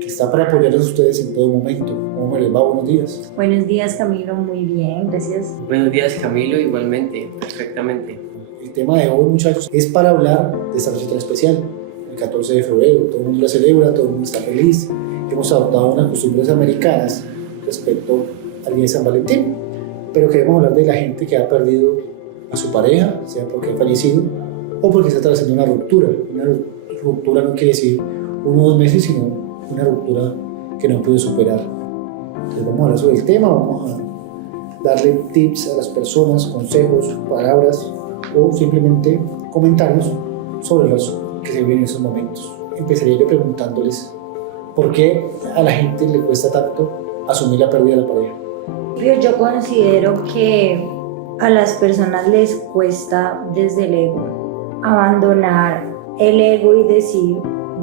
que está para apoyarlos a ustedes en todo momento. ¿Cómo me les va? Buenos días. Buenos días, Camilo, muy bien, gracias. Buenos días, Camilo, igualmente, perfectamente. El tema de hoy, muchachos, es para hablar de esta fecha tan especial, el 14 de febrero. Todo el mundo la celebra, todo el mundo está feliz. Hemos adoptado unas costumbres americanas respecto al día de San Valentín, pero queremos hablar de la gente que ha perdido a su pareja, sea porque ha fallecido o porque está atravesando una ruptura. Una ruptura no quiere decir 1 o 2 meses, sino una ruptura que no puede superar. Entonces vamos a hablar sobre el tema, vamos a darle tips a las personas, consejos, palabras o simplemente comentarios sobre los que se viven en esos momentos. Empezaría yo preguntándoles por qué a la gente le cuesta tanto asumir la pérdida de la pareja. Yo considero que a las personas les cuesta desde el ego abandonar el ego y decir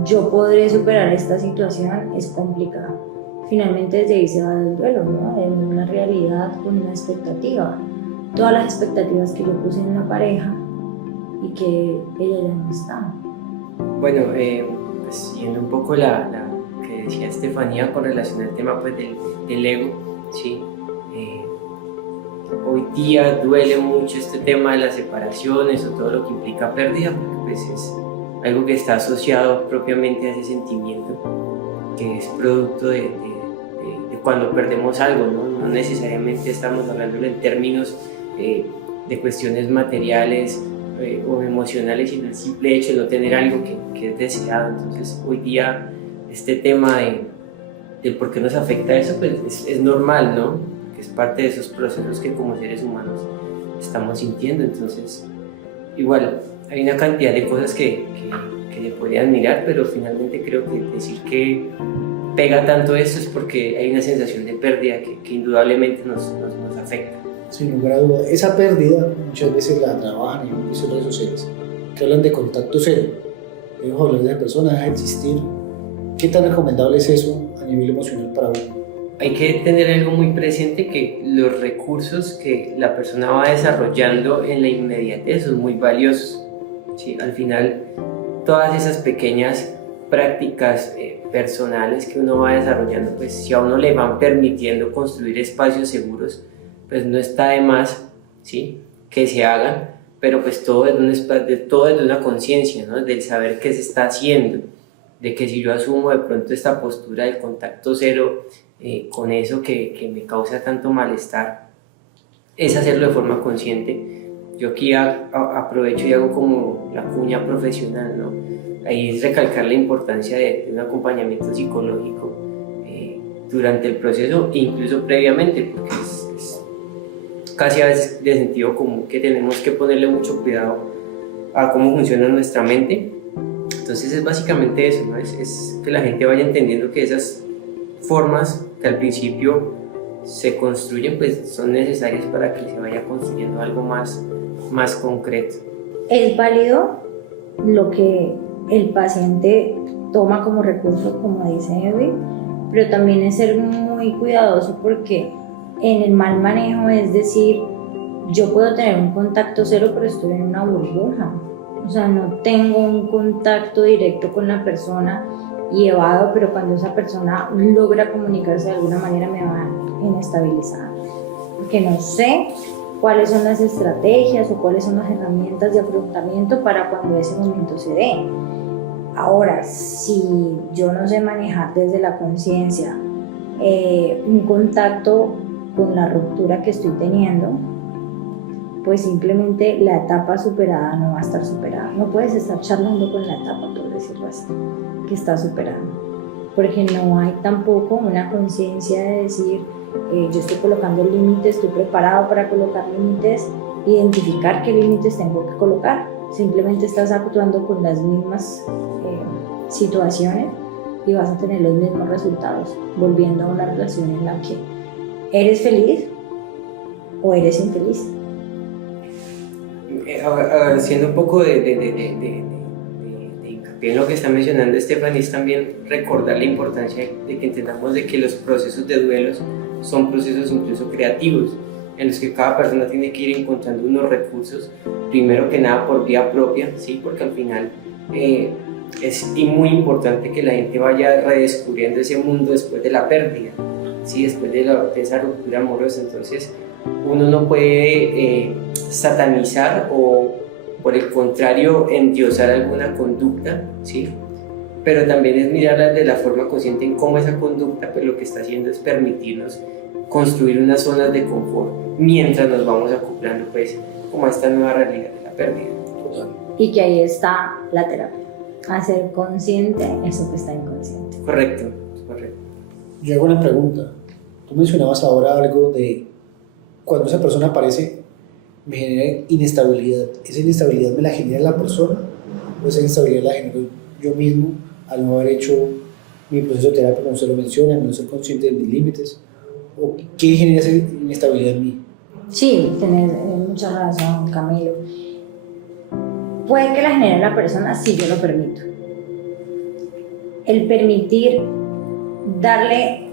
yo podré superar esta situación, es complicado. Finalmente desde ahí se va del duelo, ¿no? De una realidad con una expectativa. Todas las expectativas que yo puse en la pareja y que ella ya no está. Bueno, pues siguiendo un poco la que decía Estefanía con relación al tema pues, del ego, ¿sí? Hoy día duele mucho este tema de las separaciones o todo lo que implica pérdida, porque pues, es algo que está asociado propiamente a ese sentimiento, que es producto de cuando perdemos algo, ¿no? No necesariamente estamos hablando en términos de cuestiones materiales o emocionales, sino el simple hecho de no tener algo que es deseado. Entonces hoy día este tema de por qué nos afecta eso, pues es normal, ¿no? Que es parte de esos procesos que como seres humanos estamos sintiendo. Entonces igual hay una cantidad de cosas que le podrían mirar, pero finalmente creo que decir que pega tanto esto es porque hay una sensación de pérdida que indudablemente nos afecta. Sin lugar a duda, esa pérdida muchas veces la trabajan en muchas redes sociales que hablan de contacto cero. Debemos hablar de esa persona, deja de existir. ¿Qué tan recomendable es eso a nivel emocional para uno? Hay que tener algo muy presente, que los recursos que la persona va desarrollando en la inmediatez son muy valiosos, ¿sí? Al final, todas esas pequeñas prácticas personales que uno va desarrollando, pues si a uno le van permitiendo construir espacios seguros, pues no está de más, ¿sí? Que se hagan, pero pues todo desde una conciencia, ¿no? Del saber qué se está haciendo, de que si yo asumo de pronto esta postura del contacto cero con eso que me causa tanto malestar, es hacerlo de forma consciente. Yo aquí aprovecho y hago como la cuña profesional, ¿no? Ahí es recalcar la importancia de un acompañamiento psicológico durante el proceso e incluso previamente, porque es casi a veces de sentido común que tenemos que ponerle mucho cuidado a cómo funciona nuestra mente. Entonces es básicamente eso, ¿no? Es que la gente vaya entendiendo que esas formas que al principio se construyen pues son necesarias para que se vaya construyendo algo más concreto. Es válido lo que el paciente toma como recurso, como dice Edwin, pero también es ser muy cuidadoso porque en el mal manejo es decir, yo puedo tener un contacto cero pero estoy en una burbuja, o sea, no tengo un contacto directo con la persona y evado, pero cuando esa persona logra comunicarse de alguna manera me va a inestabilizar, porque no sé cuáles son las estrategias o cuáles son las herramientas de afrontamiento para cuando ese momento se dé. Ahora, si yo no sé manejar desde la conciencia un contacto con la ruptura que estoy teniendo, pues simplemente la etapa superada no va a estar superada. No puedes estar charlando con la etapa, por decirlo así, que está superando, porque no hay tampoco una conciencia de decir yo estoy colocando límites, estoy preparado para colocar límites, identificar qué límites tengo que colocar. Simplemente estás actuando con las mismas situaciones y vas a tener los mismos resultados, volviendo a una relación en la que eres feliz o eres infeliz. Haciendo un poco de hincapié en lo que está mencionando Stephanie, es también recordar la importancia de que entendamos de que los procesos de duelos son procesos incluso creativos, en los que cada persona tiene que ir encontrando unos recursos, primero que nada por vía propia, ¿sí? Porque al final es muy importante que la gente vaya redescubriendo ese mundo después de la pérdida, ¿sí? Después de esa ruptura amorosa. Entonces uno no puede satanizar o por el contrario endiosar alguna conducta, ¿sí? Pero también es mirarla de la forma consciente en cómo esa conducta pues lo que está haciendo es permitirnos construir unas zonas de confort mientras nos vamos acoplando pues como a esta nueva realidad de la pérdida. Y que ahí está la terapia, hacer consciente eso que está inconsciente. Correcto, correcto. Yo hago una pregunta. Tú mencionabas ahora algo de cuando esa persona aparece, me genera inestabilidad. ¿Esa inestabilidad me la genera la persona o esa inestabilidad la genero yo mismo al no haber hecho mi proceso de terapia, como usted lo menciona, no ser consciente de mis límites? ¿O qué genera esa inestabilidad en mí? Sí, tienes mucha razón, Camilo. Puede que la genere la persona si yo lo permito. El permitir darle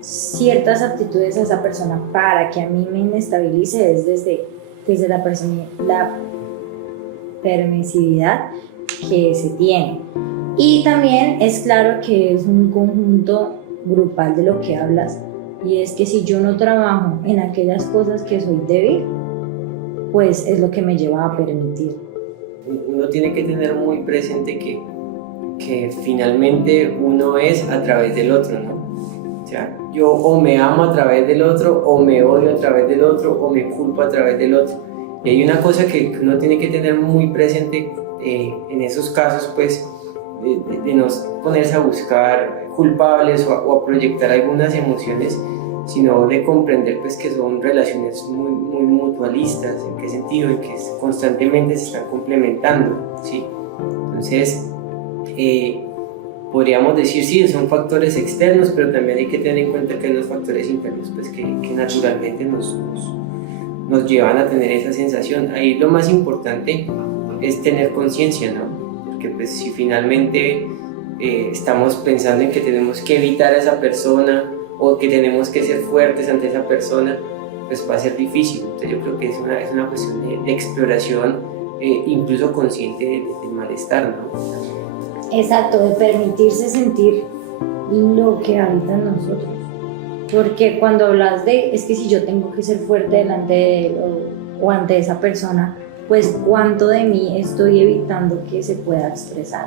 ciertas actitudes a esa persona para que a mí me inestabilice es desde la permisividad que se tiene. Y también es claro que es un conjunto grupal de lo que hablas, y es que si yo no trabajo en aquellas cosas que soy débil, pues es lo que me lleva a permitir. Uno tiene que tener muy presente que finalmente uno es a través del otro, ¿no? O sea, yo o me amo a través del otro, o me odio a través del otro, o me culpo a través del otro. Y hay una cosa que uno tiene que tener muy presente en esos casos, pues, de no ponerse a buscar culpables o a proyectar algunas emociones, sino de comprender pues, que son relaciones muy, muy mutualistas. ¿En qué sentido? En que constantemente se están complementando, ¿sí? Entonces, podríamos decir, sí, son factores externos, pero también hay que tener en cuenta que hay unos factores internos pues, que naturalmente nos llevan a tener esa sensación. Ahí lo más importante es tener conciencia, ¿no? Porque pues, si finalmente estamos pensando en que tenemos que evitar a esa persona o que tenemos que ser fuertes ante esa persona, pues va a ser difícil. Entonces yo creo que es una cuestión de exploración, incluso consciente del malestar, ¿no? Exacto, de permitirse sentir lo que habita en nosotros. Porque cuando hablas es que si yo tengo que ser fuerte delante de él o ante esa persona, pues cuánto de mí estoy evitando que se pueda expresar.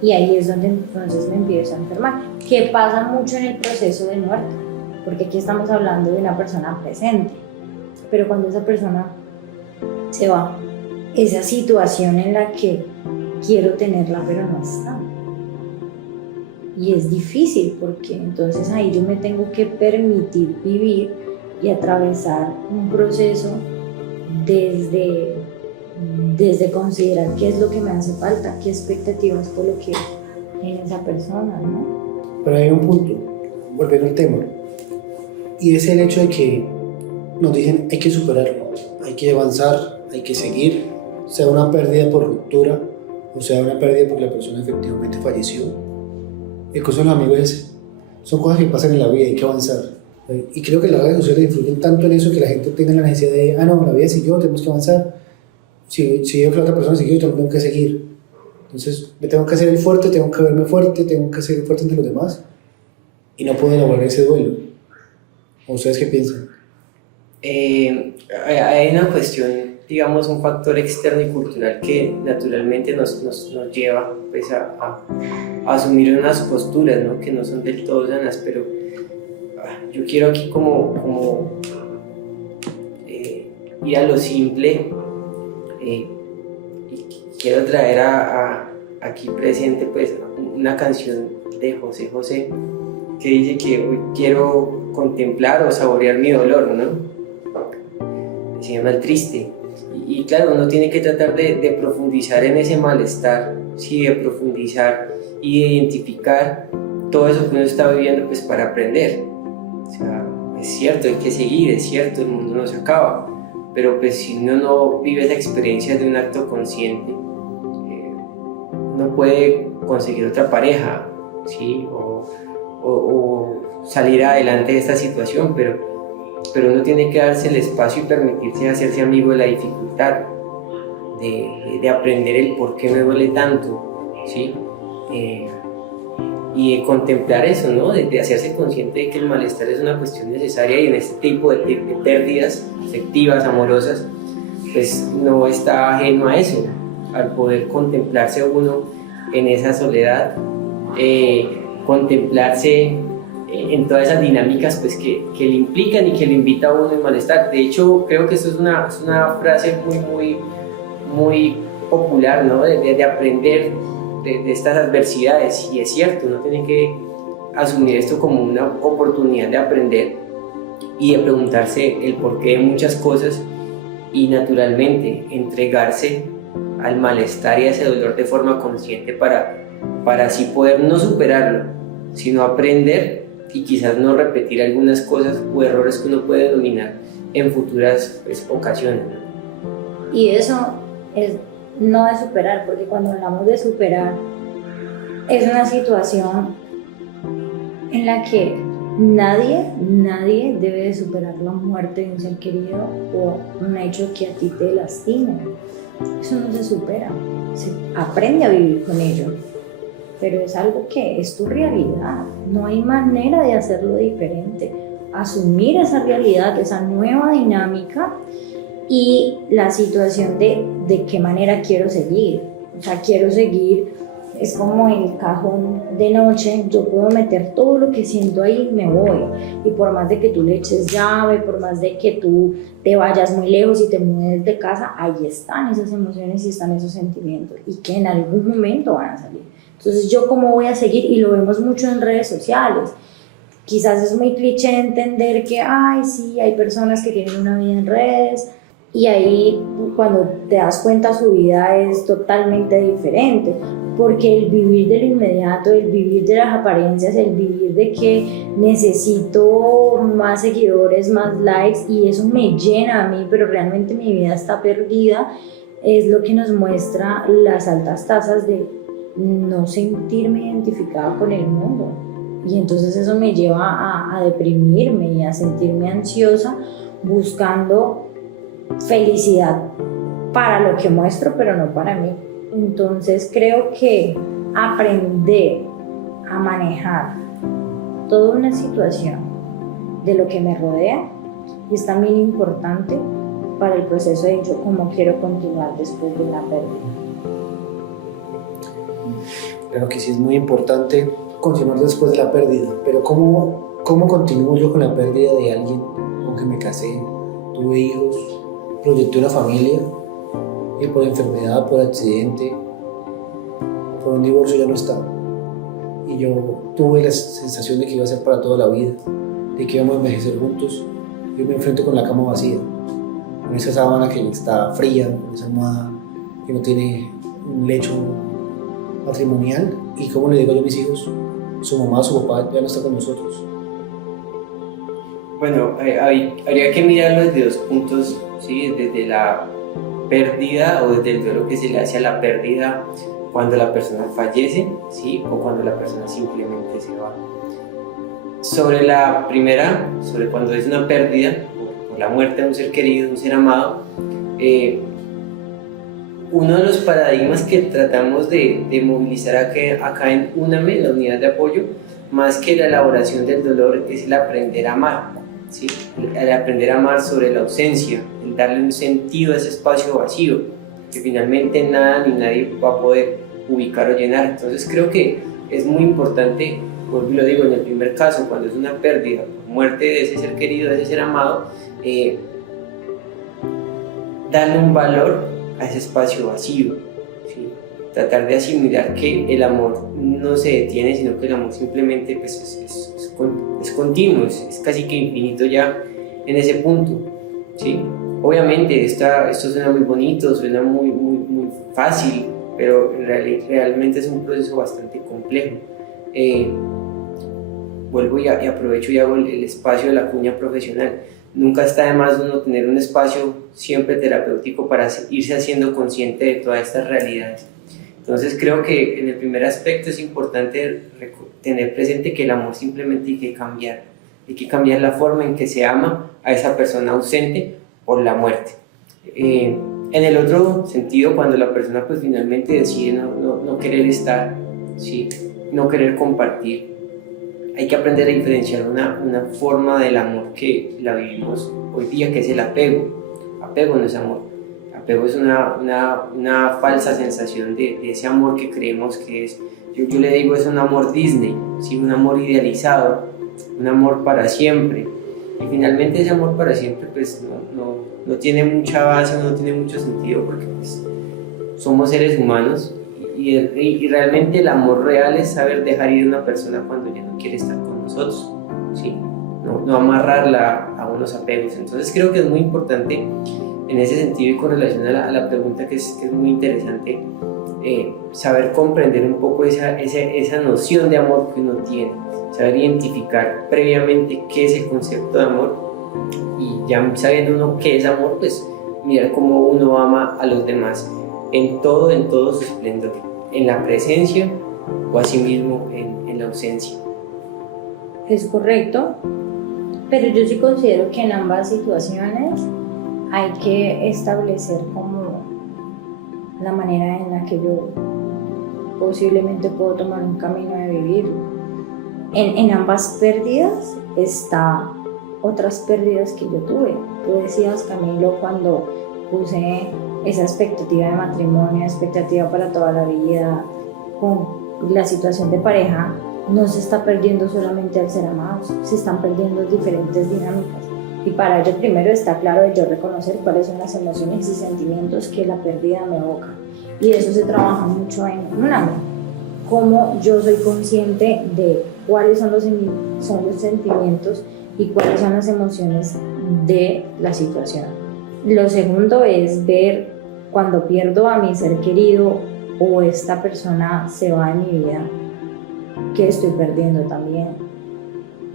Y ahí es donde entonces me empiezo a enfermar, que pasa mucho en el proceso de muerte, porque aquí estamos hablando de una persona presente, pero cuando esa persona se va, esa situación en la que quiero tenerla pero no está, y es difícil porque entonces ahí yo me tengo que permitir vivir y atravesar un proceso desde considerar qué es lo que me hace falta, qué expectativas coloqué en esa persona, ¿no? Pero hay un punto, volviendo al tema, y es el hecho de que nos dicen hay que superarlo, hay que avanzar, hay que seguir, sea una pérdida por ruptura o sea una pérdida porque la persona efectivamente falleció. El consejo de los amigos son cosas que pasan en la vida, hay que avanzar. Y creo que las redes sociales influyen tanto en eso que la gente tenga la necesidad de, no, la vida siguió, tenemos que avanzar. Si yo creo que la otra persona siguió, yo tengo que seguir. Entonces, me tengo que hacer el fuerte, tengo que verme fuerte, tengo que ser fuerte entre los demás y no puedo elaborar ese duelo. ¿O ustedes qué piensan? Hay una cuestión, digamos, un factor externo y cultural que naturalmente nos lleva pues, a asumir unas posturas, ¿no? Que no son del todo sanas, pero yo quiero aquí como ir a lo simple. Y quiero traer aquí presente pues una canción de José José que dice que hoy quiero contemplar o saborear mi dolor, ¿no? Se llama El Triste. Y claro, uno tiene que tratar de profundizar en ese malestar, sí, de profundizar y de identificar todo eso que uno está viviendo pues para aprender. O sea, es cierto, hay que seguir, es cierto, el mundo no se acaba. Pero pues si uno no vive esa experiencia de un acto consciente, no puede conseguir otra pareja, ¿sí? o salir adelante de esta situación, pero uno tiene que darse el espacio y permitirse hacerse amigo de la dificultad, de aprender el por qué me duele tanto, ¿sí? Y de contemplar eso, ¿no? De hacerse consciente de que el malestar es una cuestión necesaria y en este tipo de pérdidas afectivas, amorosas, pues no está ajeno a eso, al poder contemplarse uno en esa soledad, contemplarse en todas esas dinámicas pues, que le implican y que le invita a uno el malestar. De hecho, creo que esto es una frase muy popular, ¿no? De aprender de estas adversidades, y es cierto, uno tiene que asumir esto como una oportunidad de aprender y de preguntarse el porqué de muchas cosas y naturalmente entregarse al malestar y a ese dolor de forma consciente para así poder no superarlo, sino aprender y quizás no repetir algunas cosas o errores que uno puede dominar en futuras pues, ocasiones, ¿no? Y eso es no de superar, porque cuando hablamos de superar es una situación en la que nadie debe de superar la muerte de un ser querido o un hecho que a ti te lastime. Eso no se supera, se aprende a vivir con ello, pero es algo que es tu realidad, no hay manera de hacerlo diferente. Asumir esa realidad, esa nueva dinámica y la situación de qué manera quiero seguir. O sea, quiero seguir, es como el cajón de noche, yo puedo meter todo lo que siento ahí, me voy. Y por más de que tú le eches llave, por más de que tú te vayas muy lejos y te mudes de casa, ahí están esas emociones y están esos sentimientos y que en algún momento van a salir. Entonces, ¿yo cómo voy a seguir? Y lo vemos mucho en redes sociales. Quizás es muy cliché entender que, ay, sí, hay personas que tienen una vida en redes, y ahí cuando te das cuenta su vida es totalmente diferente, porque el vivir de lo inmediato, el vivir de las apariencias, el vivir de que necesito más seguidores, más likes y eso me llena a mí, pero realmente mi vida está perdida, es lo que nos muestra las altas tasas de no sentirme identificada con el mundo. Y entonces eso me lleva a deprimirme y a sentirme ansiosa buscando felicidad para lo que muestro, pero no para mí. Entonces creo que aprender a manejar toda una situación de lo que me rodea es también importante para el proceso de yo cómo quiero continuar después de una pérdida. Claro que sí, es muy importante continuar después de la pérdida, pero ¿cómo continúo yo con la pérdida de alguien con quien me casé, tuve hijos, proyecté una familia y por enfermedad, por accidente, por un divorcio ya no está? Y yo tuve la sensación de que iba a ser para toda la vida, de que íbamos a envejecer juntos. Yo me enfrento con la cama vacía, con esa sábana que está fría, con esa almohada que no tiene un lecho matrimonial. ¿Y cómo le digo yo a mis hijos? Su mamá, su papá ya no está con nosotros. Bueno, habría que mirarlo desde dos puntos, ¿sí? Desde la pérdida o desde el duelo que se le hace a la pérdida cuando la persona fallece, ¿sí? O cuando la persona simplemente se va. Sobre la primera, sobre cuando es una pérdida por la muerte de un ser querido, un ser amado, uno de los paradigmas que tratamos de movilizar acá en UNAME, la unidad de apoyo, más que la elaboración del dolor, es el aprender a amar, ¿sí? El aprender a amar sobre la ausencia, el darle un sentido a ese espacio vacío, que finalmente nada ni nadie va a poder ubicar o llenar. Entonces creo que es muy importante, vuelvo y lo digo, en el primer caso, cuando es una pérdida, muerte de ese ser querido, de ese ser amado, darle un valor a ese espacio vacío, ¿sí? Tratar de asimilar que el amor no se detiene, sino que el amor simplemente pues, es continuo, es casi que infinito ya en ese punto, ¿sí? Obviamente esto suena muy bonito, suena muy fácil, pero realmente es un proceso bastante complejo. Vuelvo y aprovecho y hago el espacio de la cuña profesional. Nunca está de más uno tener un espacio siempre terapéutico para irse haciendo consciente de todas estas realidades. Entonces creo que en el primer aspecto es importante tener presente que el amor simplemente hay que cambiar la forma en que se ama a esa persona ausente por la muerte. En el otro sentido, cuando la persona pues finalmente decide no querer estar, ¿sí? No querer compartir, hay que aprender a diferenciar una forma del amor que la vivimos hoy día, que es el apego. Apego no es amor. Apego es una falsa sensación de ese amor que creemos que es. Yo le digo, es un amor Disney, ¿sí? Un amor idealizado, un amor para siempre. Y finalmente ese amor para siempre pues no tiene mucha base, no tiene mucho sentido, porque pues, somos seres humanos y realmente el amor real es saber dejar ir a una persona cuando ya no quiere estar con nosotros, ¿sí? No amarrarla a unos apegos. Entonces creo que es muy importante en ese sentido, y con relación a la pregunta que es muy interesante, saber comprender un poco esa noción de amor que uno tiene, saber identificar previamente qué es el concepto de amor, y ya sabiendo uno qué es amor, pues mirar cómo uno ama a los demás en todo su esplendor, en la presencia o asimismo en la ausencia. Es correcto, pero yo sí considero que en ambas situaciones hay que establecer como la manera en la que yo posiblemente puedo tomar un camino de vivirlo. En ambas pérdidas está otras pérdidas que yo tuve. Tú decías, Camilo, cuando puse esa expectativa de matrimonio, expectativa para toda la vida, con la situación de pareja, no se está perdiendo solamente al ser amados, se están perdiendo diferentes dinámicas. Y para ello primero está claro de yo reconocer cuáles son las emociones y sentimientos que la pérdida me evoca. Y eso se trabaja mucho en una, cómo yo soy consciente de cuáles son los sentimientos y cuáles son las emociones de la situación. Lo segundo es ver cuando pierdo a mi ser querido o esta persona se va de mi vida, que estoy perdiendo también.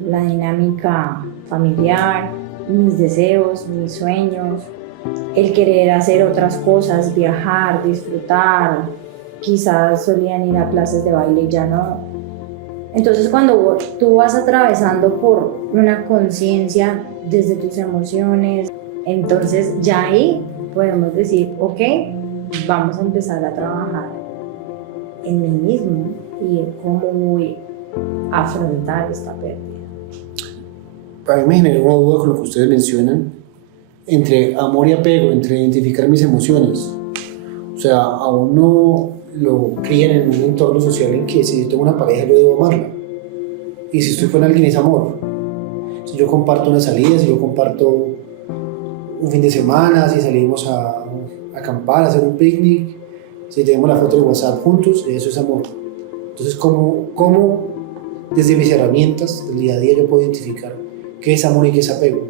La dinámica familiar, mis deseos, mis sueños, el querer hacer otras cosas, viajar, disfrutar. Quizás solían ir a clases de baile y ya no. Entonces cuando tú vas atravesando por una conciencia desde tus emociones, entonces ya ahí podemos decir, ok, vamos a empezar a trabajar en mí mismo y en cómo voy a afrontar esta pérdida. A mí me genera una duda con lo que ustedes mencionan entre amor y apego, entre identificar mis emociones. O sea, a uno lo crían en un entorno social en que si yo tengo una pareja yo debo amarla, y si estoy con alguien es amor. Si yo comparto una salida, si yo comparto un fin de semana, si salimos a acampar, a hacer un picnic, si tenemos la foto de WhatsApp juntos, eso es amor. Entonces, ¿cómo desde mis herramientas del día a día yo puedo identificar qué es amor y qué es apego?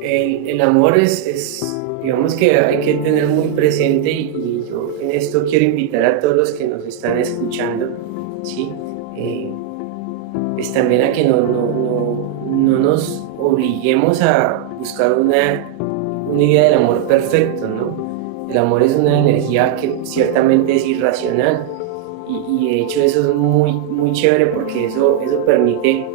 El amor es, digamos que hay que tener muy presente, y yo en esto quiero invitar a todos los que nos están escuchando, ¿sí? Es también a que no nos obliguemos a buscar una idea del amor perfecto, ¿no? El amor es una energía que ciertamente es irracional, y de hecho eso es muy, muy chévere, porque eso permite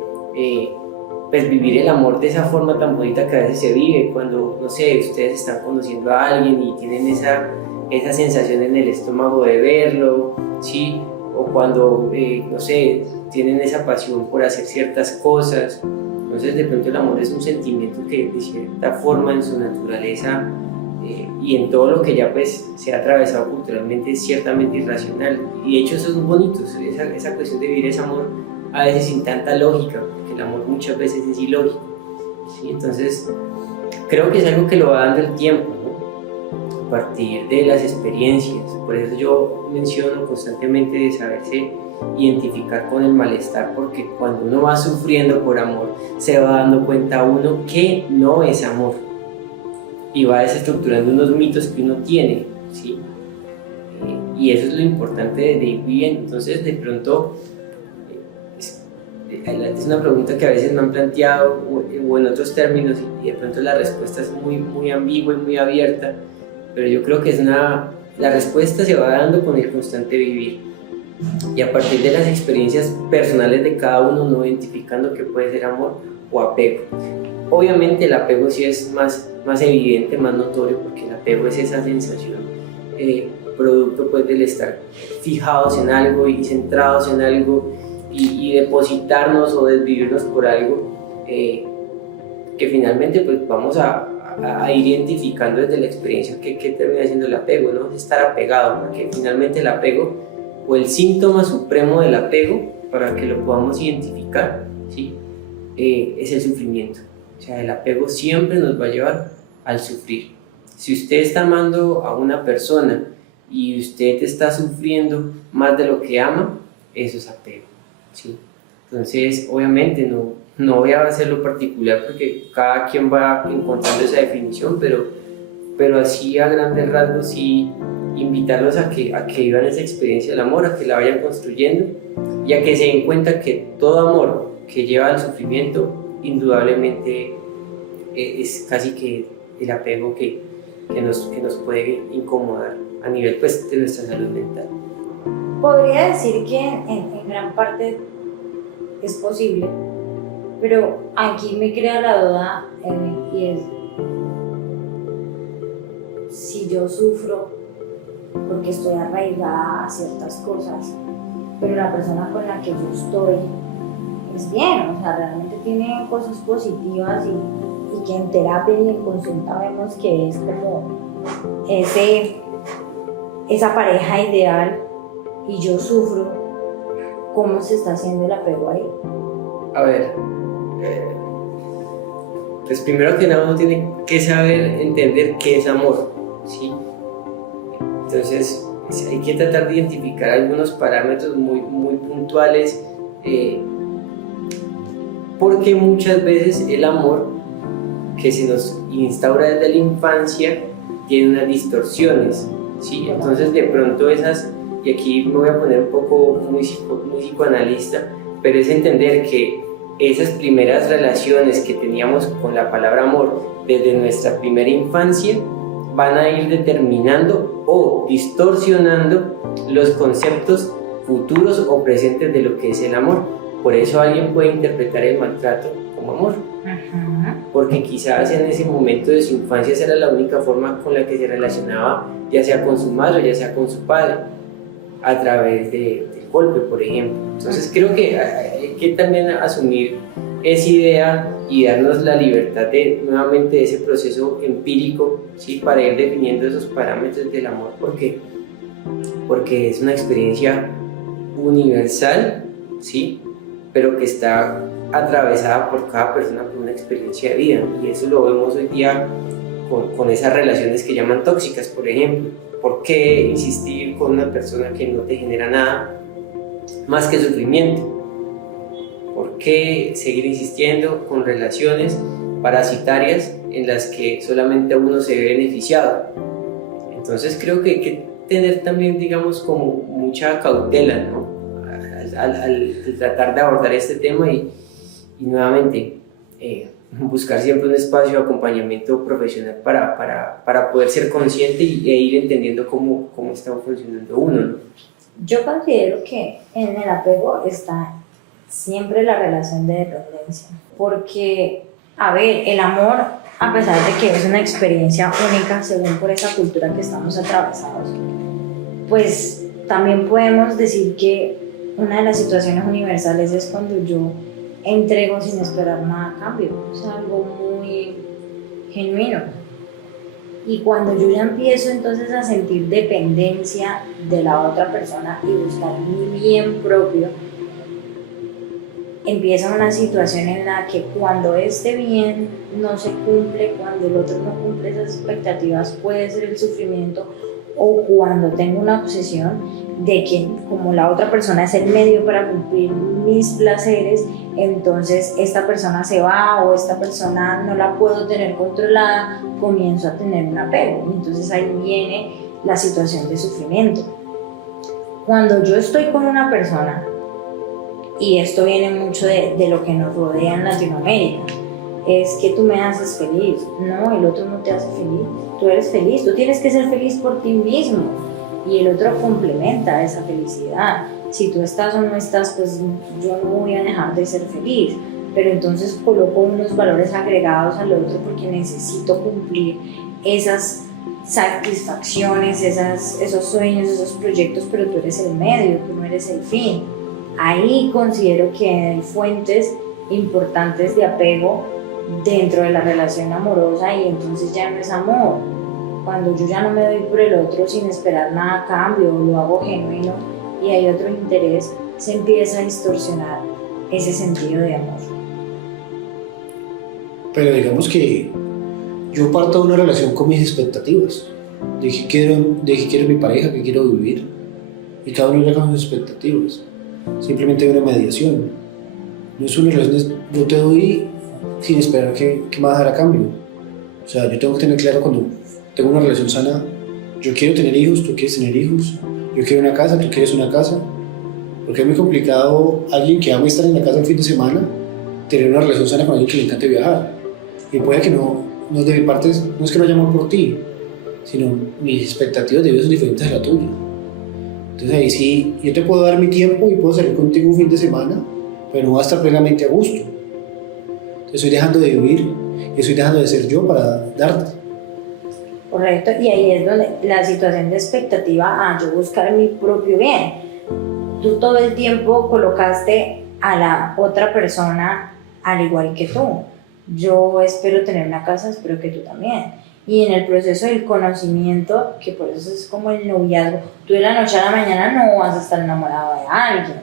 pues vivir el amor de esa forma tan bonita que a veces se vive cuando, no sé, ustedes están conociendo a alguien y tienen esa sensación en el estómago de verlo, ¿sí? O cuando, no sé, tienen esa pasión por hacer ciertas cosas. Entonces de pronto el amor es un sentimiento que de cierta forma en su naturaleza y en todo lo que ya pues se ha atravesado culturalmente es ciertamente irracional, y de hecho eso es muy bonito, esa cuestión de vivir ese amor a veces sin tanta lógica, porque el amor muchas veces es ilógico, ¿sí? Entonces creo que es algo que lo va dando el tiempo, ¿no? A partir de las experiencias. Por eso yo menciono constantemente de saberse identificar con el malestar, porque cuando uno va sufriendo por amor se va dando cuenta uno que no es amor, y va desestructurando unos mitos que uno tiene, ¿sí? Y eso es lo importante de ir viviendo. Entonces de pronto es una pregunta que a veces me han planteado o en otros términos, y de pronto la respuesta es muy, muy ambigua y muy abierta, pero yo creo que la respuesta se va dando con el constante vivir, y a partir de las experiencias personales de cada uno identificando qué puede ser amor o apego. Obviamente el apego sí es más más evidente, más notorio, porque el apego es esa sensación producto pues del estar fijados en algo y centrados en algo y depositarnos o desvivirnos por algo que finalmente pues vamos a ir identificando desde la experiencia que termina siendo el apego, ¿no? Estar apegado, porque finalmente el apego o el síntoma supremo del apego, para que lo podamos identificar, ¿sí? Es el sufrimiento. O sea, el apego siempre nos va a llevar al sufrir. Si usted está amando a una persona y usted está sufriendo más de lo que ama, eso es apego, ¿sí? Entonces, obviamente no voy a hacerlo particular porque cada quien va encontrando esa definición, pero así a grandes rasgos sí invitarlos a que vivan esa experiencia del amor, a que la vayan construyendo y a que se den cuenta que todo amor que lleva al sufrimiento indudablemente es casi que el apego que nos puede incomodar a nivel pues, de nuestra salud mental. Podría decir que en gran parte es posible, pero aquí me crea la duda y es si yo sufro porque estoy arraigada a ciertas cosas, pero la persona con la que yo estoy es bien, o sea, realmente tiene cosas positivas y que en terapia y en consulta vemos que es como esa pareja ideal y yo sufro, ¿cómo se está haciendo el apego ahí? A ver, pues primero que nada uno tiene que saber entender qué es amor, ¿sí? Entonces hay que tratar de identificar algunos parámetros muy puntuales porque muchas veces el amor que se nos instaura desde la infancia tiene unas distorsiones, ¿sí? Entonces de pronto esas, y aquí me voy a poner un poco muy psicoanalista, pero es entender que esas primeras relaciones que teníamos con la palabra amor desde nuestra primera infancia van a ir determinando o distorsionando los conceptos futuros o presentes de lo que es el amor. Por eso alguien puede interpretar el maltrato como amor, porque quizás en ese momento de su infancia esa era la única forma con la que se relacionaba, ya sea con su madre o ya sea con su padre, a través del golpe, por ejemplo. Entonces creo que hay que también asumir esa idea y darnos la libertad de nuevamente ese proceso empírico, ¿sí? Para ir definiendo esos parámetros del amor, porque es una experiencia universal, ¿sí? Pero que está atravesada por cada persona por una experiencia de vida, y eso lo vemos hoy día con esas relaciones que llaman tóxicas, por ejemplo. ¿Por qué insistir con una persona que no te genera nada más que sufrimiento? ¿Por qué seguir insistiendo con relaciones parasitarias en las que solamente uno se ve beneficiado? Entonces creo que hay que tener también, digamos, como mucha cautela, ¿no? al tratar de abordar este tema y nuevamente buscar siempre un espacio de acompañamiento profesional para poder ser consciente e ir entendiendo cómo está funcionando uno, ¿no? Yo considero que en el apego está siempre la relación de dependencia, porque, a ver, el amor, a pesar de que es una experiencia única según por esa cultura que estamos atravesados, pues también podemos decir que una de las situaciones universales es cuando yo entrego sin esperar nada a cambio, es algo muy genuino. Y cuando yo ya empiezo entonces a sentir dependencia de la otra persona y buscar mi bien propio, empieza una situación en la que cuando este bien no se cumple, cuando el otro no cumple esas expectativas, puede ser el sufrimiento, o cuando tengo una obsesión de que como la otra persona es el medio para cumplir mis placeres, entonces esta persona se va o esta persona no la puedo tener controlada, comienzo a tener un apego. Entonces ahí viene la situación de sufrimiento. Cuando yo estoy con una persona, y esto viene mucho de lo que nos rodea en Latinoamérica, es que tú me haces feliz. No, el otro no te hace feliz, tú eres feliz, tú tienes que ser feliz por ti mismo y el otro complementa esa felicidad. Si tú estás o no estás, pues yo no voy a dejar de ser feliz. pero entonces coloco unos valores agregados al otro porque necesito cumplir esas satisfacciones, esos sueños, esos proyectos, pero tú eres el medio, tú no eres el fin. Ahí considero que hay fuentes importantes de apego dentro de la relación amorosa y entonces ya no es amor. Cuando yo ya no me doy por el otro sin esperar nada a cambio, lo hago genuino y hay otro interés, se empieza a distorsionar ese sentido de amor. Pero digamos que yo parto de una relación con mis expectativas, de qué quiero mi pareja, qué quiero vivir, y cada uno llega con sus expectativas. Simplemente hay una mediación. No es una relación de yo te doy sin esperar que me vas a dar a cambio. O sea, yo tengo que tener claro cuando tengo una relación sana, yo quiero tener hijos, tú quieres tener hijos, yo quiero una casa, tú quieres una casa. Porque es muy complicado alguien que ama estar en la casa el fin de semana, tener una relación sana con alguien que le encante viajar. Y puede que no es de mi parte, no es que no haya amor por ti, sino mis expectativas de vida son diferentes a la tuya. Entonces ahí sí, yo te puedo dar mi tiempo y puedo salir contigo un fin de semana, pero no va a estar plenamente a gusto. Entonces estoy dejando de vivir y estoy dejando de ser yo para darte. Correcto, y ahí es donde la situación de expectativa a yo buscar mi propio bien. Tú todo el tiempo colocaste a la otra persona al igual que tú. Yo espero tener una casa, espero que tú también. Y en el proceso del conocimiento, que por eso es como el noviazgo, tú de la noche a la mañana no vas a estar enamorado de alguien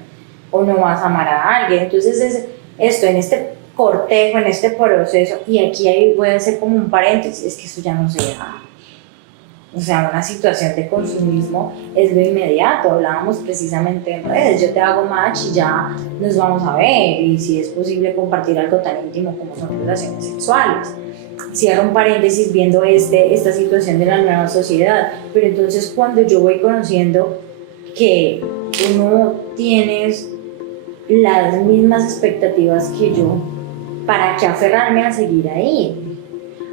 o no vas a amar a alguien. Entonces es esto, en este cortejo, en este proceso, y aquí ahí voy a hacer como un paréntesis, es que eso ya no se deja. O sea, una situación de consumismo es lo inmediato. Hablábamos precisamente en redes, yo te hago match y ya nos vamos a ver, y si es posible compartir algo tan íntimo como son relaciones sexuales. Cierro un paréntesis viendo esta situación de la nueva sociedad, pero entonces cuando yo voy conociendo que tú no tienes las mismas expectativas que yo, ¿para qué aferrarme a seguir ahí?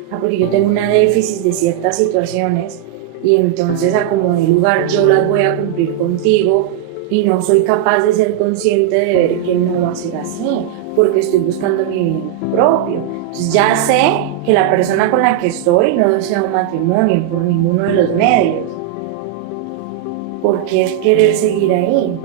Porque yo tengo una déficit de ciertas situaciones y entonces a como de lugar yo las voy a cumplir contigo y no soy capaz de ser consciente de ver que no va a ser así porque estoy buscando mi bien propio. Entonces ya sé que la persona con la que estoy no desea un matrimonio por ninguno de los medios. ¿Por qué es querer seguir ahí?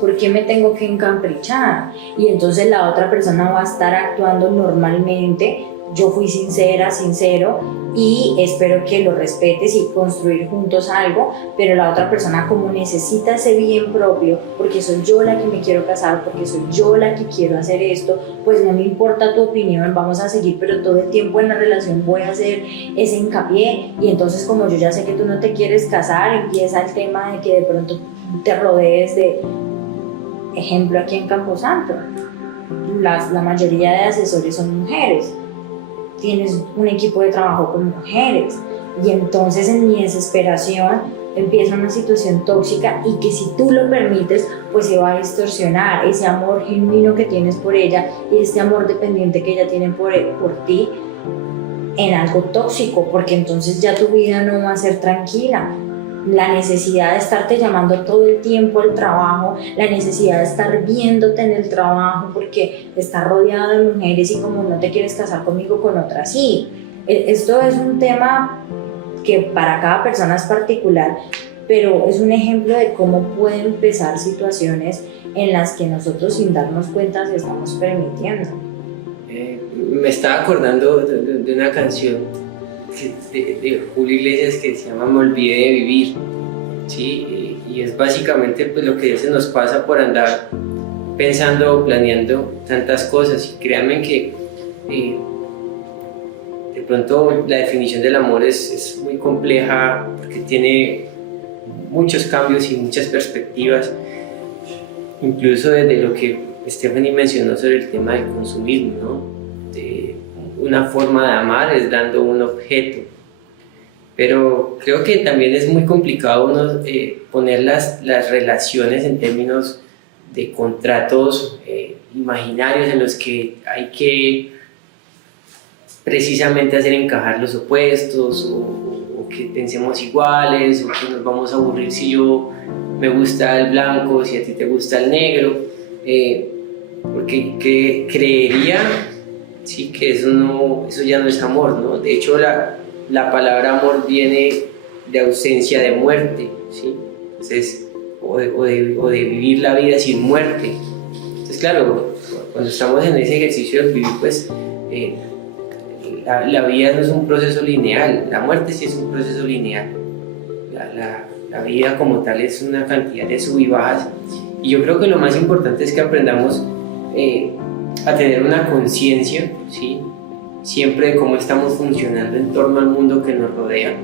¿Por qué me tengo que encaprichar? Y entonces la otra persona va a estar actuando normalmente. Yo fui sincera, sincero, y espero que lo respetes y construir juntos algo, pero la otra persona como necesita ese bien propio, porque soy yo la que me quiero casar, porque soy yo la que quiero hacer esto, pues no me importa tu opinión, vamos a seguir, pero todo el tiempo en la relación voy a hacer ese hincapié, y entonces como yo ya sé que tú no te quieres casar, empieza el tema de que de pronto te rodees de, ejemplo aquí en Camposanto, la mayoría de asesores son mujeres, tienes un equipo de trabajo con mujeres y entonces en mi desesperación empieza una situación tóxica y que si tú lo permites pues se va a distorsionar ese amor genuino que tienes por ella y este amor dependiente que ella tiene por ti en algo tóxico, porque entonces ya tu vida no va a ser tranquila. La necesidad de estarte llamando todo el tiempo al trabajo, la necesidad de estar viéndote en el trabajo porque estás rodeado de mujeres y como no te quieres casar conmigo, con otras sí. Esto es un tema que para cada persona es particular, pero es un ejemplo de cómo pueden empezar situaciones en las que nosotros sin darnos cuenta se estamos permitiendo. Me estaba acordando de una canción de Julio Iglesias que se llama Me olvidé de vivir, ¿sí? Y es básicamente pues, lo que a veces nos pasa por andar pensando o planeando tantas cosas, y créanme que de pronto la definición del amor es muy compleja porque tiene muchos cambios y muchas perspectivas, incluso desde lo que Stephanie mencionó sobre el tema del consumismo, ¿no? Una forma de amar es dando un objeto, pero creo que también es muy complicado uno poner las relaciones en términos de contratos imaginarios en los que hay que precisamente hacer encajar los opuestos o que pensemos iguales o que nos vamos a aburrir si yo me gusta el blanco, si a ti te gusta el negro. porque que creería, sí, que eso ya no es amor, ¿no? De hecho, la palabra amor viene de ausencia de muerte, ¿sí? Entonces, o de vivir la vida sin muerte. Entonces, claro, cuando estamos en ese ejercicio de vivir, pues la vida no es un proceso lineal, la muerte sí es un proceso lineal. La vida como tal es una cantidad de sub y bajas, y yo creo que lo más importante es que aprendamos a tener una conciencia, ¿sí? Siempre de cómo estamos funcionando en torno al mundo que nos rodea,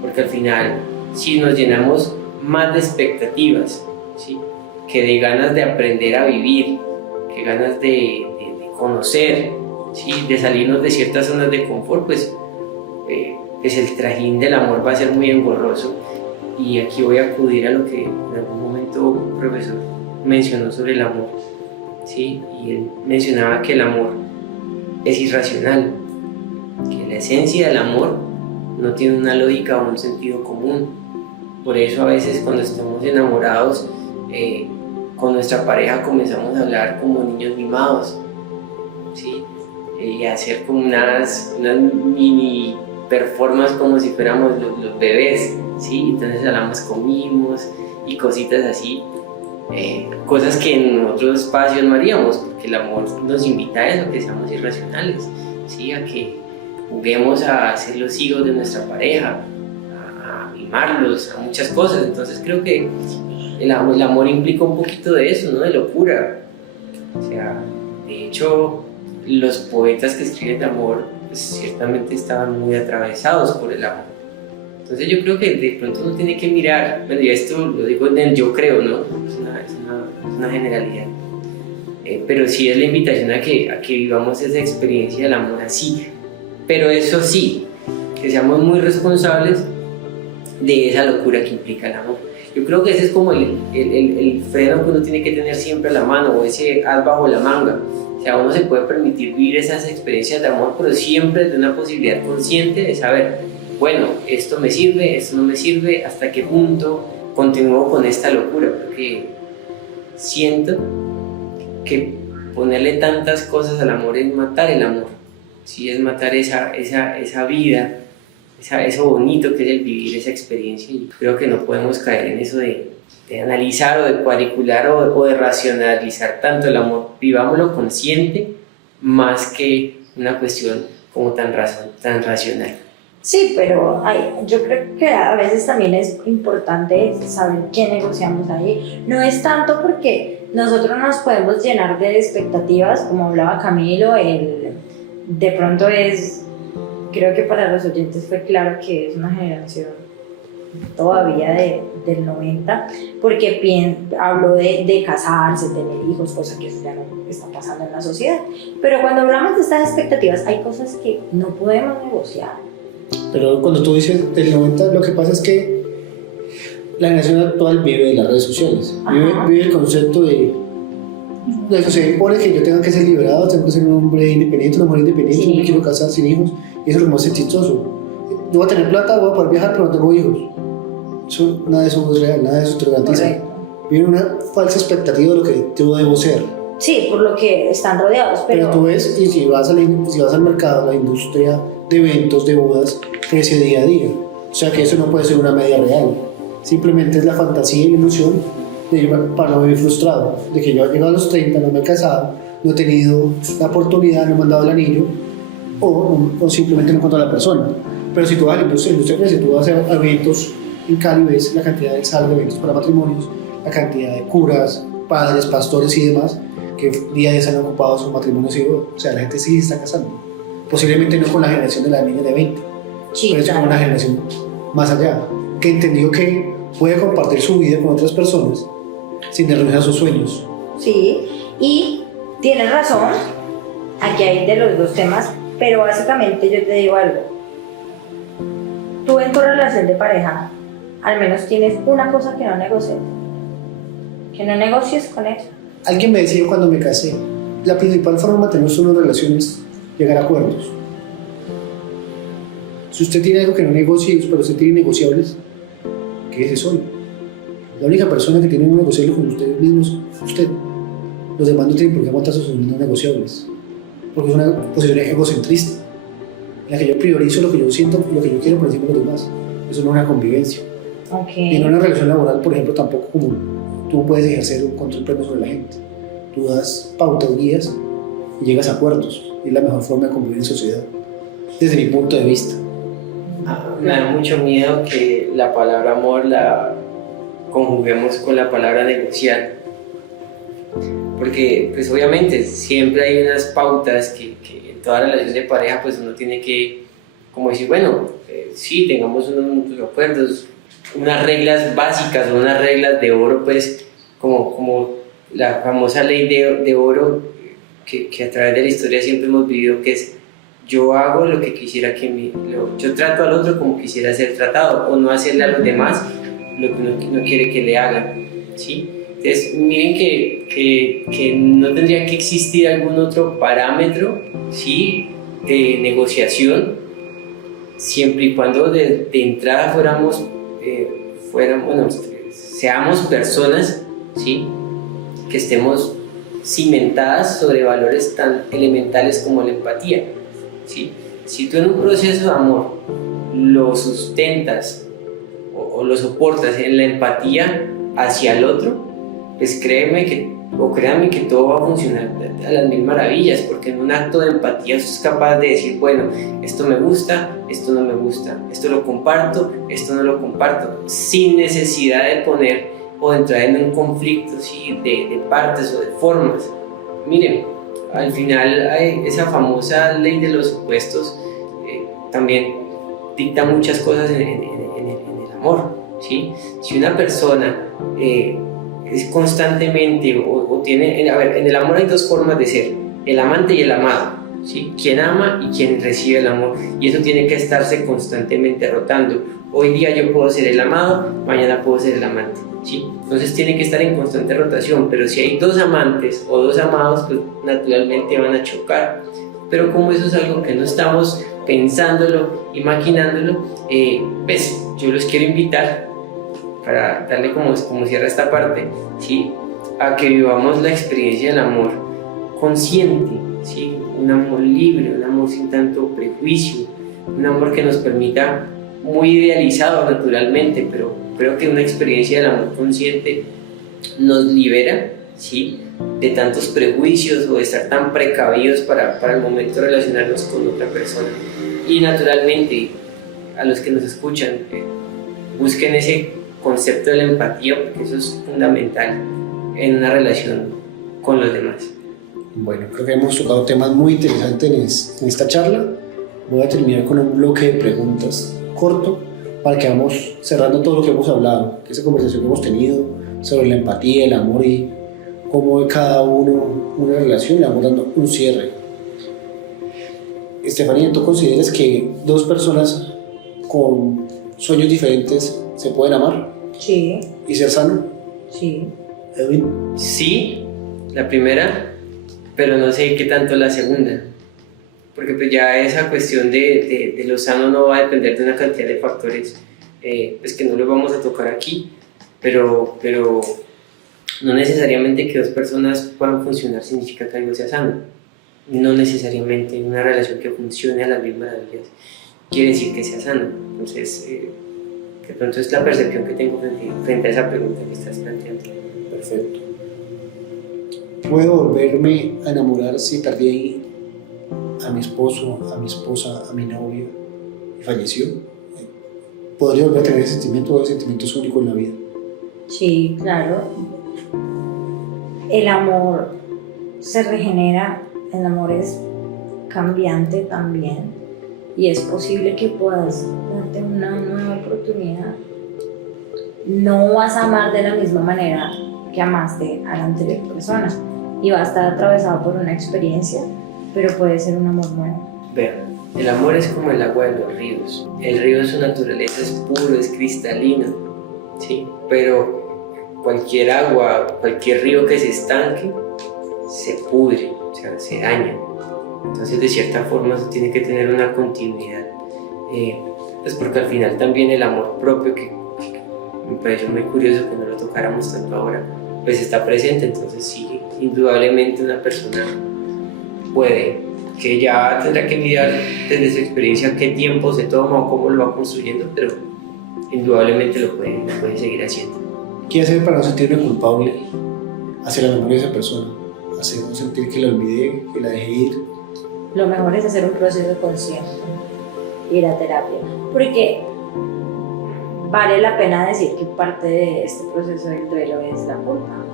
porque al final, si nos llenamos más de expectativas, ¿sí? Que de ganas de aprender a vivir, que ganas de conocer, ¿sí? De salirnos de ciertas zonas de confort, pues el trajín del amor va a ser muy engorroso. Y aquí voy a acudir a lo que en algún momento un profesor mencionó sobre el amor, ¿sí? Y él mencionaba que el amor es irracional, que la esencia del amor no tiene una lógica o un sentido común. Por eso a veces cuando estamos enamorados con nuestra pareja comenzamos a hablar como niños mimados, ¿sí? Y a hacer como unas mini performances como si fuéramos los bebés, ¿sí? Entonces hablamos con mimos y cositas así, cosas que en otros espacios no haríamos, porque el amor nos invita a eso, que seamos irracionales, ¿sí? A que juguemos a ser los hijos de nuestra pareja, a mimarlos, a muchas cosas. Entonces creo que el amor implica un poquito de eso, ¿no? De locura. O sea, de hecho, los poetas que escriben de amor, pues ciertamente estaban muy atravesados por el amor. Entonces yo creo que de pronto uno tiene que mirar, bueno, y esto lo digo en el yo creo, ¿no? Es una generalidad. Pero sí es la invitación a que vivamos esa experiencia del amor así. Pero eso sí, que seamos muy responsables de esa locura que implica el amor. Yo creo que ese es como el freno que uno tiene que tener siempre a la mano, o ese as bajo la manga. O sea, uno se puede permitir vivir esas experiencias de amor, pero siempre de una posibilidad consciente de saber, bueno, esto me sirve, esto no me sirve, hasta qué punto continúo con esta locura, porque siento que ponerle tantas cosas al amor es matar el amor, sí, es matar esa vida, eso bonito que es el vivir esa experiencia. Y creo que no podemos caer en eso de analizar o de cuadricular o de racionalizar tanto el amor. Vivámoslo consciente más que una cuestión como tan racional. Sí, pero yo creo que a veces también es importante saber qué negociamos ahí. No es tanto porque nosotros nos podemos llenar de expectativas, como hablaba Camilo, de pronto creo que para los oyentes fue claro que es una generación todavía del 90, porque habló de casarse, tener hijos, cosa que ya no está pasando en la sociedad. Pero cuando hablamos de estas expectativas, hay cosas que no podemos negociar. Pero cuando tú dices del 90, lo que pasa es que la generación actual vive de las redes sociales, vive el concepto de la sociedad impone que yo tenga que ser liberado, tengo que ser un hombre independiente, una mujer independiente, sí. No me quiero casar sin hijos, y eso es lo más chistoso. No voy a tener plata, voy a poder viajar, pero no tengo hijos. Nada de eso es real, nada de eso te garantiza. Vive una falsa expectativa de lo que yo debo ser. Sí, por lo que están rodeados, pero tú ves, y si vas al mercado, la industria de eventos, de bodas, crece día a día. O sea que eso no puede ser una media real. Simplemente es la fantasía y la ilusión de yo para no vivir frustrado, de que yo he llegado a los 30, no me he casado, no he tenido la oportunidad, no me han dado el anillo, o simplemente no encuentro a la persona. Pero si tú vas a la industria, si tú vas a eventos en Cali, ves la cantidad de salas de eventos para matrimonios, la cantidad de curas, padres, pastores y demás, que día a día están ocupados con matrimonios y bodas. O sea, la gente sí se está casando. Posiblemente no con la generación de la niña de 20, sí, pero es con una generación más allá, que entendió que puede compartir su vida con otras personas sin renunciar a sus sueños. Sí, y tienes razón, aquí hay de los dos temas, pero básicamente yo te digo algo. Tú en tu relación de pareja, al menos tienes una cosa que no negocies. Que no negocies con eso. Alguien me decía cuando me casé, la principal forma de mantener una relación es llegar a acuerdos. Si usted tiene algo que no negocie, pero usted tiene negociables, quédese solo. La única persona que tiene un negociable con ustedes mismos es usted. los demás no tienen por qué aguantar sus no negociables, porque es una posición egocentrista, en la que yo priorizo lo que yo siento y lo que yo quiero por encima de los demás. Eso no es una convivencia. Okay. Y en una relación laboral, por ejemplo, tampoco como tú puedes ejercer un control pleno sobre la gente. Tú das pautas, guías y llegas a acuerdos. Y es la mejor forma de convivir en sociedad, desde mi punto de vista. Me da mucho miedo que la palabra amor la conjuguemos con la palabra negociar. Porque, pues obviamente, siempre hay unas pautas que en toda relación de pareja, pues uno tiene que, como decir, bueno, sí, tengamos unos mutuos acuerdos, unas reglas básicas o unas reglas de oro, pues, como la famosa ley de oro que a través de la historia siempre hemos vivido, que es: yo hago lo que quisiera yo trato al otro como quisiera ser tratado, o no hacerle a los demás lo que uno no quiere que le hagan, ¿sí? Entonces, miren que no tendría que existir algún otro parámetro, ¿sí?, de negociación, siempre y cuando de entrada seamos personas, ¿sí?, que estemos cimentadas sobre valores tan elementales como la empatía, ¿sí? Si tú en un proceso de amor lo sustentas o lo soportas en la empatía hacia el otro, pues créanme que todo va a funcionar a las mil maravillas, porque en un acto de empatía sos capaz de decir, bueno, esto me gusta, esto no me gusta, esto lo comparto, esto no lo comparto, sin necesidad de poner o de entrar en un conflicto, ¿sí?, de partes o de formas. Miren, al final esa famosa ley de los opuestos también dicta muchas cosas en el amor, ¿sí? Si una persona es constantemente o tiene, a ver, en el amor hay dos formas de ser: el amante y el amado, ¿sí? Quien ama y quien recibe el amor, y eso tiene que estarse constantemente rotando. Hoy día yo puedo ser el amado, mañana puedo ser el amante, ¿sí? Entonces tiene que estar en constante rotación, pero si hay dos amantes o dos amados, pues naturalmente van a chocar. Pero como eso es algo que no estamos pensándolo, imaginándolo, pues yo los quiero invitar, para darle como cierra esta parte, ¿sí?, a que vivamos la experiencia del amor consciente, ¿sí?, un amor libre, un amor sin tanto prejuicio, un amor que nos permita, muy idealizado naturalmente, pero creo que una experiencia del amor consciente nos libera, ¿sí?, de tantos prejuicios o de estar tan precavidos para el momento de relacionarnos con otra persona. Y naturalmente, a los que nos escuchan, busquen ese concepto de la empatía, porque eso es fundamental en una relación con los demás. Bueno, creo que hemos tocado temas muy interesantes en esta charla. Voy a terminar con un bloque de preguntas corto para que vamos cerrando todo lo que hemos hablado, esa conversación que hemos tenido sobre la empatía, el amor y cómo de cada uno una relación, le vamos dando un cierre. Estefanía, ¿tú consideras que dos personas con sueños diferentes se pueden amar? Sí. ¿Y ser sano? Sí. Edwin. Sí, la primera, pero no sé qué tanto la segunda, porque pues ya esa cuestión de lo sano no va a depender de una cantidad de factores pues que no los vamos a tocar aquí, pero no necesariamente que dos personas puedan funcionar significa que algo sea sano. No necesariamente una relación que funcione a las mismas maravillas quiere decir que sea sano. Entonces, de pronto es la percepción que tengo frente a esa pregunta que estás planteando. Perfecto. ¿Puedo volverme a enamorar si perdí a mi esposo, a mi esposa, a mi novio y falleció? ¿Podría volver a tener ese sentimiento o el sentimiento es único en la vida? Sí, claro. El amor se regenera, el amor es cambiante también y es posible que puedas darte una nueva oportunidad. No vas a amar de la misma manera que amaste a la anterior persona y va a estar atravesado por una experiencia, pero puede ser un amor nuevo. Vean, el amor es como el agua de los ríos. El río en su naturaleza es puro, es cristalino, ¿sí? Pero cualquier agua, cualquier río que se estanque, se pudre, o sea, se daña. Entonces, de cierta forma, eso tiene que tener una continuidad. Pues porque al final también el amor propio, que me pareció muy curioso que no lo tocáramos tanto ahora, pues está presente. Entonces sí, indudablemente una persona puede, que ya tendrá que mirar desde su experiencia qué tiempo se toma o cómo lo va construyendo, pero indudablemente lo puede seguir haciendo. ¿Qué hacer para no sentirme culpable hacia la memoria de esa persona? Hacer no sentir que la olvidé, que la dejé ir. Lo mejor es hacer un proceso consciente, ir a terapia, porque vale la pena decir que parte de este proceso del duelo es la culpa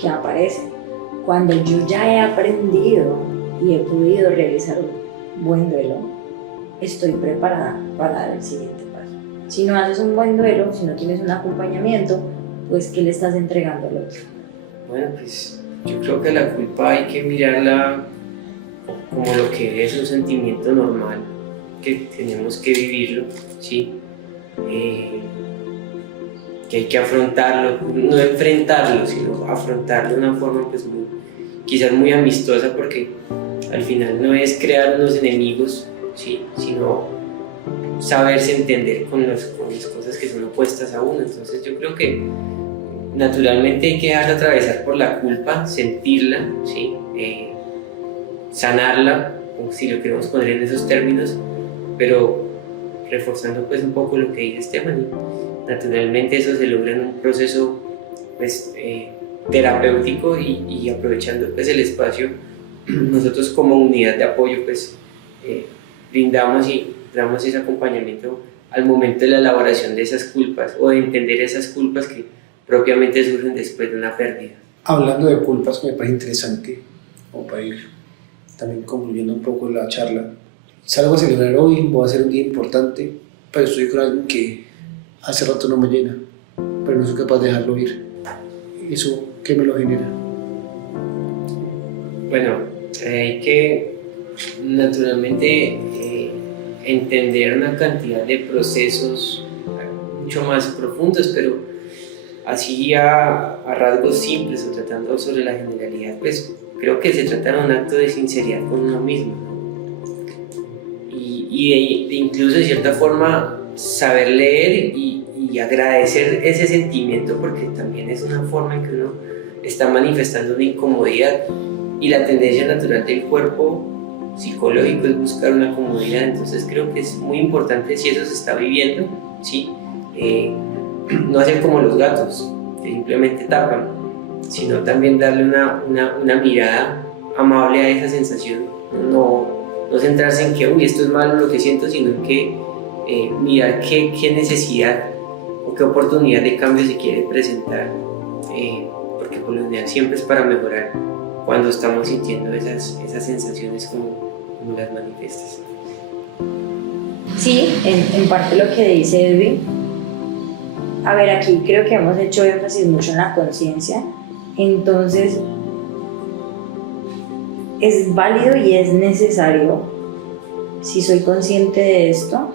que aparece. Cuando yo ya he aprendido y he podido realizar un buen duelo, estoy preparada para dar el siguiente paso. Si no haces un buen duelo, si no tienes un acompañamiento, pues ¿qué le estás entregando al otro? Bueno, pues yo creo que la culpa hay que mirarla como lo que es un sentimiento normal, que tenemos que vivirlo, ¿sí? Que hay que afrontarlo, no enfrentarlo, sino afrontarlo de una forma pues quizás muy amistosa, porque al final no es crear unos enemigos, ¿sí? Sino saberse entender con las cosas que son opuestas a uno. Entonces yo creo que naturalmente hay que dejarla atravesar por la culpa, sentirla, ¿sí? Sanarla, o si lo queremos poner en esos términos, pero reforzando pues un poco lo que dice Stephanie. Naturalmente eso se logra en un proceso pues, terapéutico y aprovechando pues el espacio, nosotros como unidad de apoyo pues brindamos y damos ese acompañamiento al momento de la elaboración de esas culpas o de entender esas culpas que propiamente surgen después de una pérdida. Hablando de culpas, me parece interesante, como para ir también concluyendo un poco la charla. Salgo a celebrar hoy, voy a hacer un día importante, pero estoy con alguien que hace rato no me llena, pero no soy capaz de dejarlo ir. ¿Eso qué me lo genera? Bueno, hay que naturalmente entender una cantidad de procesos mucho más profundos, pero así a rasgos simples o tratando sobre la generalidad, pues creo que se trata de un acto de sinceridad con uno mismo, ¿no? Y de incluso de cierta forma saber leer y agradecer ese sentimiento, porque también es una forma en que uno está manifestando una incomodidad, y la tendencia natural del cuerpo psicológico es buscar una comodidad. Entonces creo que es muy importante, si eso se está viviendo, ¿sí? No hacer como los gatos, que simplemente tapan, sino también darle una mirada amable a esa sensación, no centrarse en que uy, esto es malo lo que siento, sino en que mirar qué necesidad o qué oportunidad de cambio se quiere presentar, porque por lo general siempre es para mejorar cuando estamos sintiendo esas sensaciones como las manifiestas. Sí, en parte lo que dice Edwin. A ver, aquí creo que hemos hecho énfasis mucho en la conciencia, entonces es válido y es necesario, si soy consciente de esto,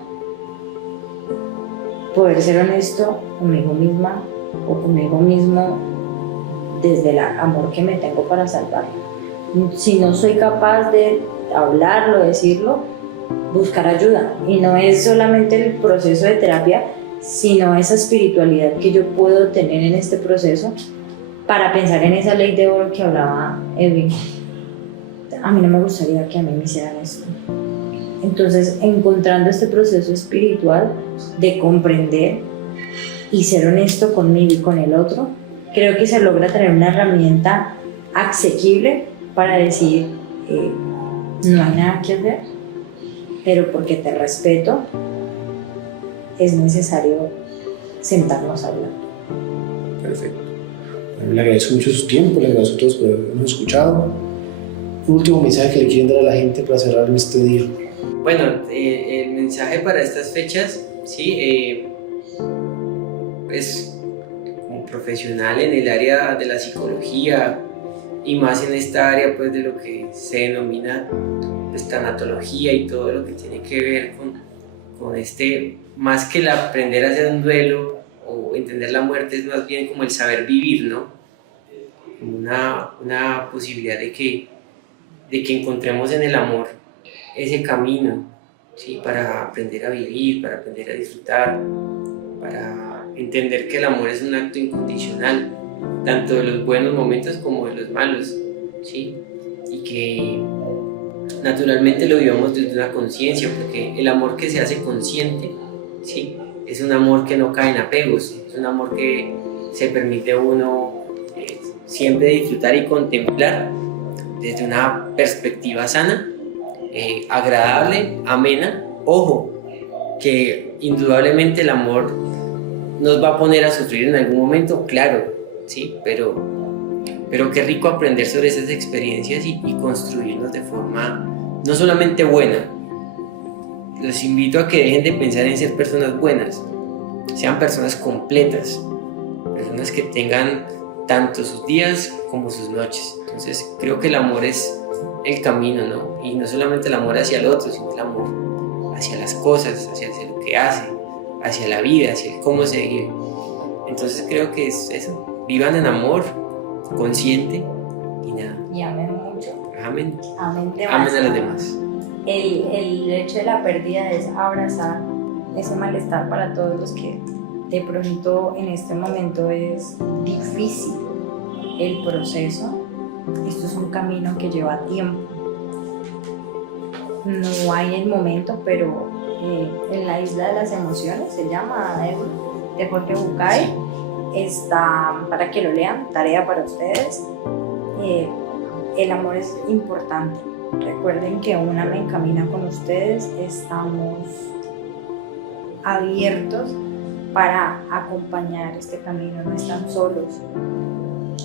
poder ser honesto conmigo misma o conmigo mismo desde el amor que me tengo para salvarlo. Si no soy capaz de hablarlo, decirlo, buscar ayuda. Y no es solamente el proceso de terapia, sino esa espiritualidad que yo puedo tener en este proceso para pensar en esa ley de oro que hablaba Edwin. A mí no me gustaría que a mí me hicieran esto. Entonces, encontrando este proceso espiritual de comprender y ser honesto conmigo y con el otro, creo que se logra tener una herramienta asequible para decir no hay nada que hacer, pero porque te respeto es necesario sentarnos a hablar. Perfecto. Bueno, le agradezco mucho su tiempo, le agradezco a todos por habernos escuchado. Un último mensaje que le quieren dar a la gente para cerrar este día. Bueno, el mensaje para estas fechas, sí, es como profesional en el área de la psicología y más en esta área pues de lo que se denomina tanatología y todo lo que tiene que ver con este, más que el aprender a hacer un duelo o entender la muerte, es más bien como el saber vivir, ¿no? Como una posibilidad de que encontremos en el amor ese camino, ¿sí? Para aprender a vivir, para aprender a disfrutar, para entender que el amor es un acto incondicional tanto de los buenos momentos como de los malos, ¿sí? Y que naturalmente lo vivamos desde una conciencia, porque el amor que se hace consciente, ¿sí? Es un amor que no cae en apegos, es un amor que se permite a uno siempre disfrutar y contemplar desde una perspectiva sana, agradable, amena. Ojo, que indudablemente el amor nos va a poner a sufrir en algún momento, claro, ¿sí? Pero qué rico aprender sobre esas experiencias y construirnos de forma no solamente buena. Los invito a que dejen de pensar en ser personas buenas, sean personas completas, personas que tengan tanto sus días como sus noches. Entonces creo que el amor es el camino, ¿no? Y no solamente el amor hacia el otro, sino el amor hacia las cosas, hacia lo que hace, hacia la vida, hacia el cómo se vive. Entonces creo que es eso, vivan en amor, consciente y nada. Y amen mucho. Amen. Amen Amen a los demás. El hecho de la pérdida es abrazar ese malestar para todos los que de pronto en este momento es difícil el proceso. Esto es un camino que lleva tiempo. No hay el momento, pero en la isla de las emociones, se llama, de Jorge Bucay, Sí. está para que lo lean, tarea para ustedes. El amor es importante. Recuerden que una me encamina con ustedes, estamos abiertos para acompañar este camino, no están solos.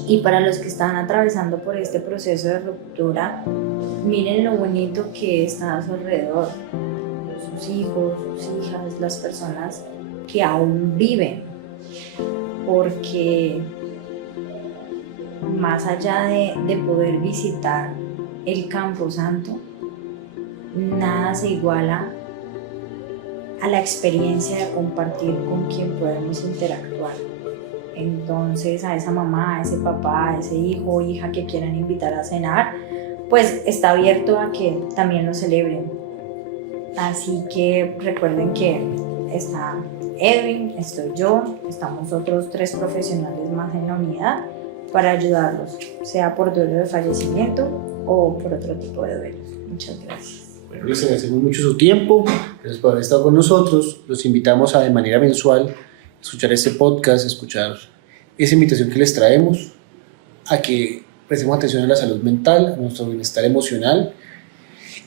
Y para los que están atravesando por este proceso de ruptura, miren lo bonito que está a su alrededor, sus hijos, sus hijas, las personas que aún viven, porque más allá de poder visitar el Campo Santo, nada se iguala a la experiencia de compartir con quien podemos interactuar. Entonces a esa mamá, a ese papá, a ese hijo o hija que quieran invitar a cenar, pues está abierto a que también lo celebren. Así que recuerden que está Edwin, estoy yo, estamos otros 3 profesionales más en la unidad para ayudarlos, sea por duelo de fallecimiento o por otro tipo de duelos. Muchas gracias. Bueno, les agradecemos mucho su tiempo, gracias por haber estado con nosotros. Los invitamos a de manera mensual escuchar este podcast, escuchar esa invitación que les traemos, a que prestemos atención a la salud mental, a nuestro bienestar emocional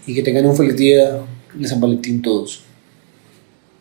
y que tengan un feliz día de San Valentín todos.